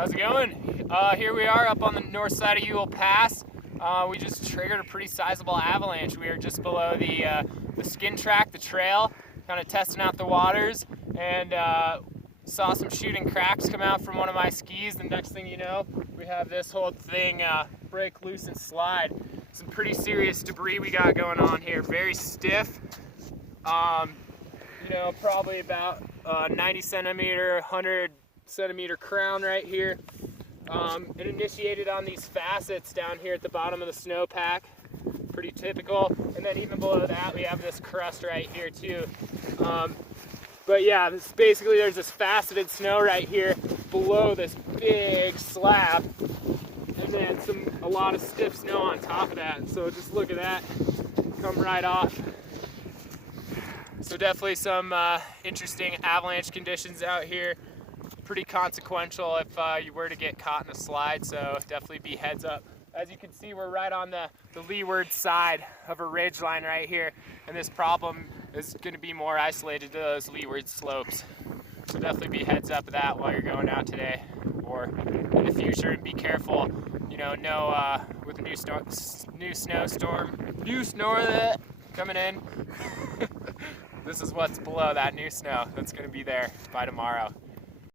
How's it going? Here we are up on the north side of Ewell Pass. We just triggered a pretty sizable avalanche. We are just below the skin track, the trail, kind of testing out the waters, and saw some shooting cracks come out from one of my skis. The next thing you know, we have this whole thing break loose and slide. Some pretty serious debris we got going on here. Very stiff. You know, probably about 90 centimeter, 100 centimeter crown right here. It initiated on these facets down here at the bottom of the snowpack. Pretty typical. And then even below that, we have this crust right here too. But yeah, this basically there's this faceted snow right here below this big slab, and then a lot of stiff snow on top of that. So just look at that, come right off. So definitely some interesting avalanche conditions out here. Pretty consequential if you were to get caught in a slide, so definitely be heads up. As you can see, we're right on the leeward side of a ridge line right here, and this problem is going to be more isolated to those leeward slopes. So definitely be heads up of that while you're going out today or in the future, and be careful. You know with a new snowstorm coming in. This is what's below that new snow that's going to be there by tomorrow.